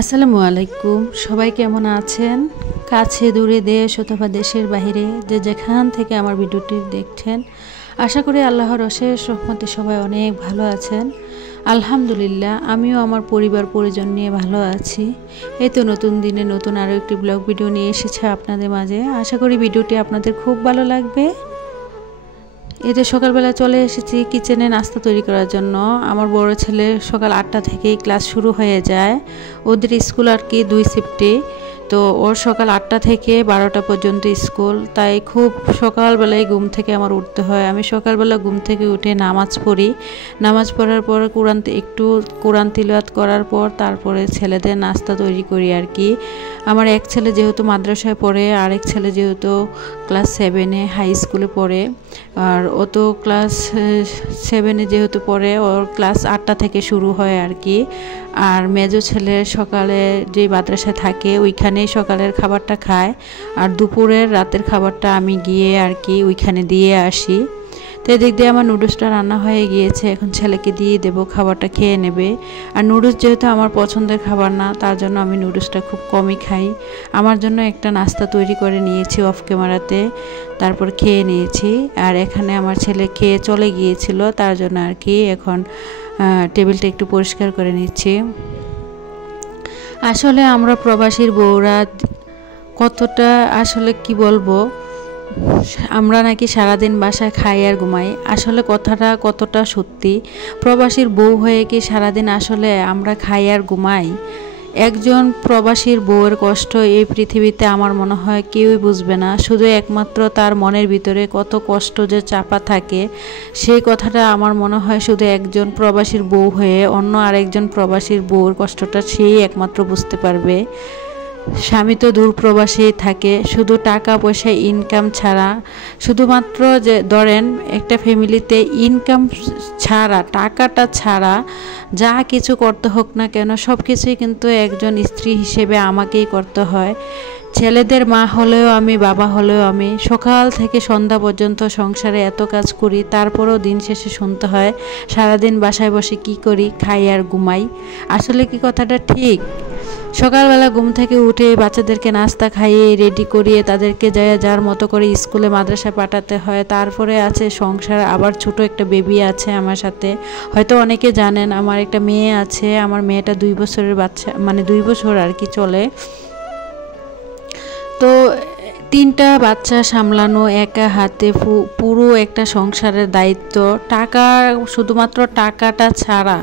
আসসালামু আলাইকুম। সবাই কেমন আছেন? কাছে দূরে দেশ অথবা দেশের বাইরে যে যেখান থেকে আমার ভিডিওটি দেখছেন, আশা করি আল্লাহর অশেষ রহমতে সবাই অনেক ভালো আছেন। আলহামদুলিল্লাহ, আমিও আমার পরিবার পরিজন নিয়ে ভালো আছি। এই তো নতুন দিনে নতুন আরও একটি ব্লগ ভিডিও নিয়ে এসেছে আপনাদের মাঝে। আশা করি ভিডিওটি আপনাদের খুব ভালো লাগবে। এই যে সকালবেলা চলে এসেছি কিচেনে নাস্তা তৈরি করার জন্য। আমার বড় ছেলে সকাল 8টা থেকেই ক্লাস শুরু হয়ে যায়। ওদের স্কুল আর কি 2 শিফটে, তো ওর সকাল 8টা থেকে 12টা পর্যন্ত স্কুল। তাই খুব সকালবেলায় ঘুম থেকে আমার উঠতে হয়। আমি সকালবেলা ঘুম থেকে উঠে নামাজ পড়ি। নামাজ পড়ার পর কোরআন তিলাওয়াত করার পর তারপরে ছেলেদের নাস্তা তৈরি করি আর কি। আমার এক ছেলে যেহেতু মাদ্রাসায় পড়ে, আরেক ছেলে যেহেতু ক্লাস 7-এ হাই স্কুলে পড়ে, আর ও তো ক্লাস 7-এ যেহেতু পড়ে, ওর ক্লাস 8টা থেকে শুরু হয় আর কি। আর মেজো ছেলে সকালে যে মাদ্রাসায় থাকে ওইখানেই সকালের খাবারটা খায়, আর দুপুরের রাতের খাবারটা আমি গিয়ে আর কি ওইখানে দিয়ে আসি। তো এদিক দিয়ে আমার নুডলসটা রান্না হয়ে গিয়েছে, এখন ছেলেকে দিয়ে দেবো, খাবারটা খেয়ে নেবে। আর নুডলস যেহেতু আমার পছন্দের খাবার না, তার জন্য আমি নুডলসটা খুব কমই খাই। আমার জন্য একটা নাস্তা তৈরি করে নিয়েছি অফ ক্যামেরাতে, তারপর খেয়ে নিয়েছি। আর এখানে আমার ছেলে খেয়ে চলে গিয়েছিল, তার জন্য আর কি এখন টেবিলটা একটু পরিষ্কার করে নিচ্ছি। আসলে আমরা প্রবাসীর বউরা কতটা, আসলে কি বলবো, আমরা নাকি সারাদিন বাসায় খাই আর ঘুমাই। আসলে কথাটা কতটা সত্যি। প্রবাসীর বউ হয়ে কি সারাদিন আসলে আমরা খাই আর ঘুমাই? একজন প্রবাসীর বউয়ের কষ্ট এই পৃথিবীতে আমার মনে হয় কেউই বুঝবে না। শুধু একমাত্র তার মনের ভিতরে কত কষ্ট যে চাপা থাকে, সেই কথাটা আমার মনে হয় শুধু একজন প্রবাসীর বউ হয়ে অন্য আরেকজন প্রবাসীর বউর কষ্টটা সেই একমাত্র বুঝতে পারবে। স্বামী তো দূর প্রবাসী থাকে, শুধু টাকা পয়সা ইনকাম ছাড়া, শুধুমাত্র যে ধরেন একটা ফ্যামিলিতে ইনকাম ছাড়া, টাকাটা ছাড়া যা কিছু করতে হোক না কেন, সব কিছুই কিন্তু একজন স্ত্রী হিসেবে আমাকেই করতে হয়। ছেলেদের মা হলেও আমি, বাবা হলেও আমি, সকাল থেকে সন্ধ্যা পর্যন্ত সংসারে এত কাজ করি, তারপরেও দিন শেষে শুনতে হয় সারাদিন বাসায় বসে কি করি, খাই আর ঘুমাই। আসলে কি কথাটা ঠিক? সকালবেলা ঘুম থেকে উঠে বাচ্চাদেরকে নাস্তা খাইয়ে রেডি করিয়ে তাদেরকে যার মতো করে স্কুলে মাদ্রাসায় পাঠাতে হয়। তারপরে আছে সংসার, আবার ছোট একটা বেবি আছে আমার সাথে। হয়তো অনেকে জানেন আমার একটা মেয়ে আছে। আমার মেয়েটা 2 বছরের বাচ্চা, মানে 2 বছর আর কি চলে। তো 3টা বাচ্চা সামলানো একা হাতে পুরো একটা সংসারের দায়িত্ব। টাকা, শুধুমাত্র টাকাটা ছাড়া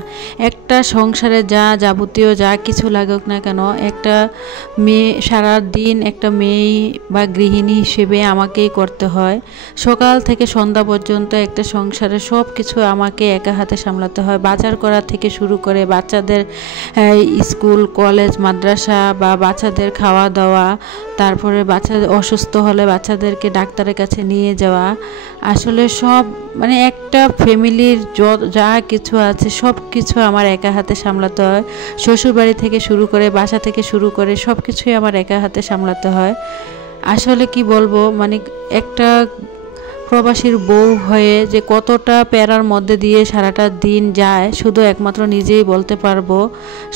একটা সংসারে যা যাবতীয় যা কিছু লাগুক না কেন, একটা মেয়ে সারা দিন একটা মেয়ে বা গৃহিণী হিসেবে আমাকেই করতে হয়। সকাল থেকে সন্ধ্যা পর্যন্ত একটা সংসারে সব কিছু আমাকে একা হাতে সামলাতে হয়। বাজার করা থেকে শুরু করে বাচ্চাদের স্কুল কলেজ মাদ্রাসা বা বাচ্চাদের খাওয়া দাওয়া, তারপরে বাচ্চাদের অসুস্থ হলে বাচ্চাদেরকে ডাক্তারের কাছে নিয়ে যাওয়া। আসলে সব, মানে একটা ফ্যামিলির যা কিছু আছে সব কিছু আমার একা হাতে সামলাতে হয়। শ্বশুরবাড়ি থেকে শুরু করে, বাসা থেকে শুরু করে সব কিছুই আমার একা হাতে সামলাতে হয়। আসলে কি বলবো, মানে একটা প্রবাসীর বউ হয়ে যে কতটা প্যারার মধ্যে দিয়ে সারাটা দিন যায় শুধু একমাত্র নিজেই বলতে পারবো।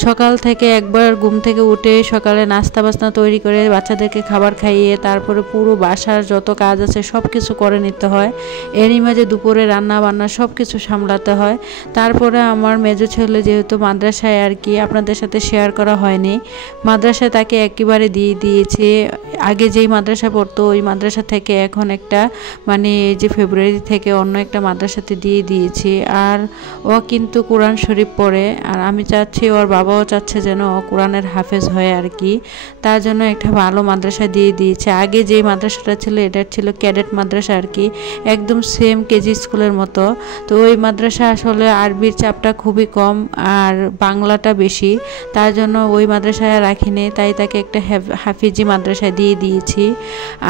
সকাল থেকে একবার ঘুম থেকে উঠে সকালে নাস্তা বাস্তা তৈরি করে বাচ্চাদেরকে খাবার খাইয়ে তারপরে পুরো বাসার যত কাজ আছে সব কিছু করে নিতে হয়। এরই মাঝে দুপুরে রান্না বান্না সব কিছু সামলাতে হয়। তারপরে আমার মেজো ছেলে যেহেতু মাদ্রাসায় আর কি, আপনাদের সাথে শেয়ার করা হয়নি, মাদ্রাসায় তাকে একেবারে দিয়ে দিয়েছে। আগে যেই মাদ্রাসায় পড়তো ওই মাদ্রাসা থেকে এখন একটা, মানে এই যে ফেব্রুয়ারি থেকে অন্য একটা মাদ্রাসাতে দিয়ে দিয়েছি। আর ও কিন্তু কোরআন শরীফ পড়ে, আর আমি চাচ্ছি, ওর বাবাও চাচ্ছে যেন ও কোরআনের হাফেজ হয় আর কি। তার জন্য একটা ভালো মাদ্রাসা দিয়ে দিয়েছে। আগে যে মাদ্রাসাটা ছিল এটা ছিল ক্যাডেট মাদ্রাসা আর কি, একদম সেম কেজি স্কুলের মতো। তো ওই মাদ্রাসা আসলে আরবির চাপটা খুবই কম আর বাংলাটা বেশি, তার জন্য ওই মাদ্রাসায় রাখিনি, তাই তাকে একটা হাফিজি মাদ্রাসায় দিয়ে দিয়েছি।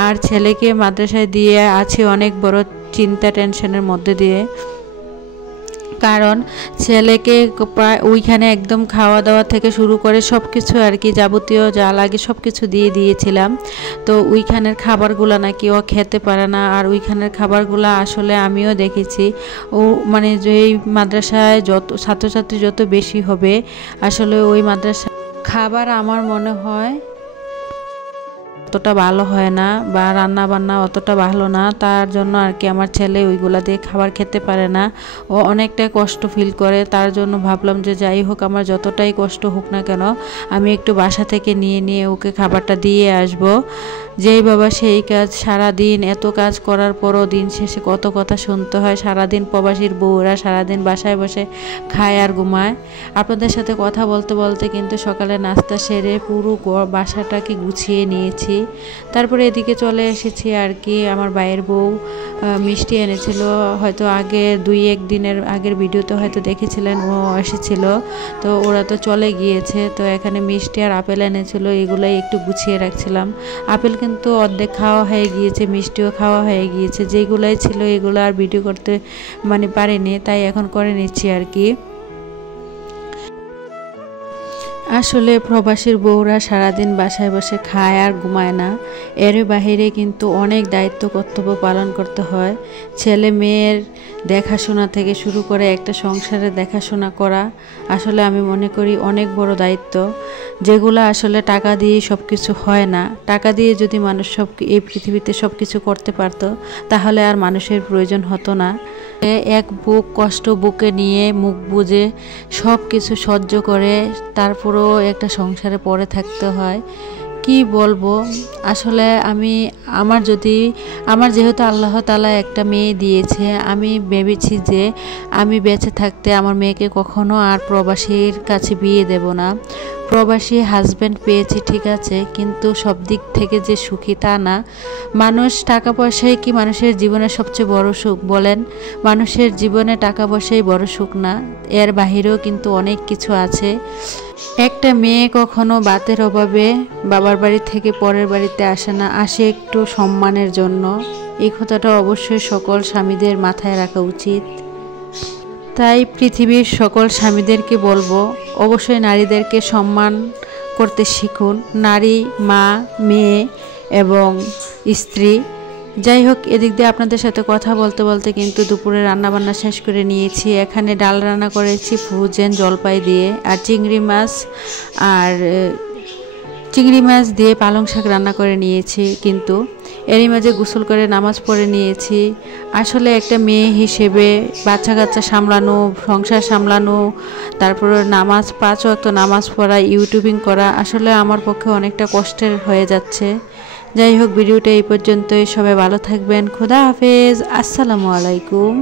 আর ছেলেকে মাদ্রাসায় দিয়ে আছে অনেক বড় চিন্তা টেনশনের মধ্যে দিয়ে, কারণ ছেলেকে প্রায় ওইখানে একদম খাওয়া দাওয়া থেকে শুরু করে সব কিছু আর কি, যাবতীয় যা লাগে সব কিছু দিয়ে দিয়েছিলাম। তো ওইখানের খাবারগুলো নাকি ও খেতে পারে না। আর ওইখানের খাবারগুলো আসলে আমিও দেখেছি, ও মানে যে মাদ্রাসায় যত ছাত্রছাত্রী যত বেশি হবে আসলে ওই মাদ্রাসা খাবার আমার মনে হয় অতটা ভালো হয় না, বা রান্না বান্না অতটা ভালো না, তার জন্য আর কি আমার ছেলে ওইগুলা দিয়ে খাবার খেতে পারে না। ও অনেকটাই কষ্ট ফিল করে। তার জন্য ভাবলাম যে যাই হোক, আমার যতটাই কষ্ট হোক না কেন, আমি একটু বাসা থেকে নিয়ে ওকে খাবারটা দিয়ে আসব। যেই বাবা সেই কাজ। সারাদিন এত কাজ করার পরও দিন শেষে কত কথা শুনতে হয়। সারাদিন প্রবাসীর বউরা সারাদিন বাসায় বসে খায় আর ঘুমায়। আপনাদের সাথে কথা বলতে বলতে কিন্তু সকালে নাস্তা সেরে পুরো বাসাটাকে গুছিয়ে নিয়েছি। তারপরে এদিকে চলে এসেছি আর কি। আমার ভাইয়ের বউ মিষ্টি এনেছিল, হয়তো আগে 2-1 দিনের আগের ভিডিওতে হয়তো দেখেছিলেন, ও এসেছিল। তো ওরা তো চলে গিয়েছে। তো এখানে মিষ্টি আর আপেল এনেছিল, এগুলাই একটু গুছিয়ে রাখছিলাম। আপেল কিন্তু অর্ধেক খাওয়া হয়ে গিয়েছে, মিষ্টিও খাওয়া হয়ে গিয়েছে। যেগুলাই ছিল এগুলো আর ভিডিও করতে পারিনি, তাই এখন করে নিচ্ছি আর কি। আসলে প্রবাসীর বউরা সারাদিন বাসায় বসে খায় আর ঘুমায় না। এর বাহিরে কিন্তু অনেক দায়িত্ব কর্তব্য পালন করতে হয়। ছেলে মেয়ের দেখাশোনা থেকে শুরু করে একটা সংসারে দেখাশোনা করা আসলে আমি মনে করি অনেক বড় দায়িত্ব, যেগুলো আসলে টাকা দিয়ে সব কিছু হয় না। টাকা দিয়ে যদি মানুষ এই পৃথিবীতে সব কিছু করতে পারতো, তাহলে আর মানুষের প্রয়োজন হতো না। এক বুক কষ্ট বুকে নিয়ে মুখ বুজে সব কিছু সহ্য করে তারপরেও একটা সংসারে পড়ে থাকতে হয়। কি বলবো, আসলে আমার যেহেতু আল্লাহ তাআলা একটা মেয়ে দিয়েছে, আমি ভেবেছি যে আমি বেঁচে থাকতে আমার মেয়েকে কখনো আর প্রবাসীর কাছে বিয়ে দেব না। প্রবাসী হাজব্যান্ড পেয়েছি ঠিক আছে, কিন্তু সব দিক থেকে যে সুখী তা না। মানুষ টাকা পয়সাই কি মানুষের জীবনে সবচেয়ে বড় সুখ বলেন? মানুষের জীবনে টাকা পয়সাই বড় সুখ না, এর বাহিরেও কিন্তু অনেক কিছু আছে। একটা মেয়ে কখনো বাতের অভাবে বাবার বাড়ি থেকে পরের বাড়িতে আসে না, আসে একটু সম্মানের জন্য। এই কথাটা অবশ্যই সকল স্বামীদের মাথায় রাখা উচিত। তাই পৃথিবীর সকল স্বামীদেরকে বলবো, অবশ্যই নারীদেরকে সম্মান করতে শিখুন। নারী, মা, মেয়ে এবং স্ত্রী। যাই হোক, এদিক দিয়ে আপনাদের সাথে কথা বলতে বলতে কিন্তু দুপুরে রান্নাবান্না শেষ করে নিয়েছি। এখানে ডাল রান্না করেছি ফ্রোজেন জলপাই দিয়ে, আর চিংড়ি মাছ দিয়ে পালং শাক রান্না করে নিয়েছি। কিন্তু এরই মাঝে গোসল করে নামাজ পড়ে নিয়েছি। আসলে একটা মেয়ে হিসেবে বাচ্চা কাচ্চা সামলানো, সংসার সামলানো, তারপরে 5 ওয়াক্ত নামাজ পড়া, ইউটিউবিং করা আসলে আমার পক্ষে অনেকটা কষ্টের হয়ে যাচ্ছে। যাই হোক, ভিডিওটা এই পর্যন্তই। সবাই ভালো থাকবেন। খোদা হাফেজ। আসসালামু আলাইকুম।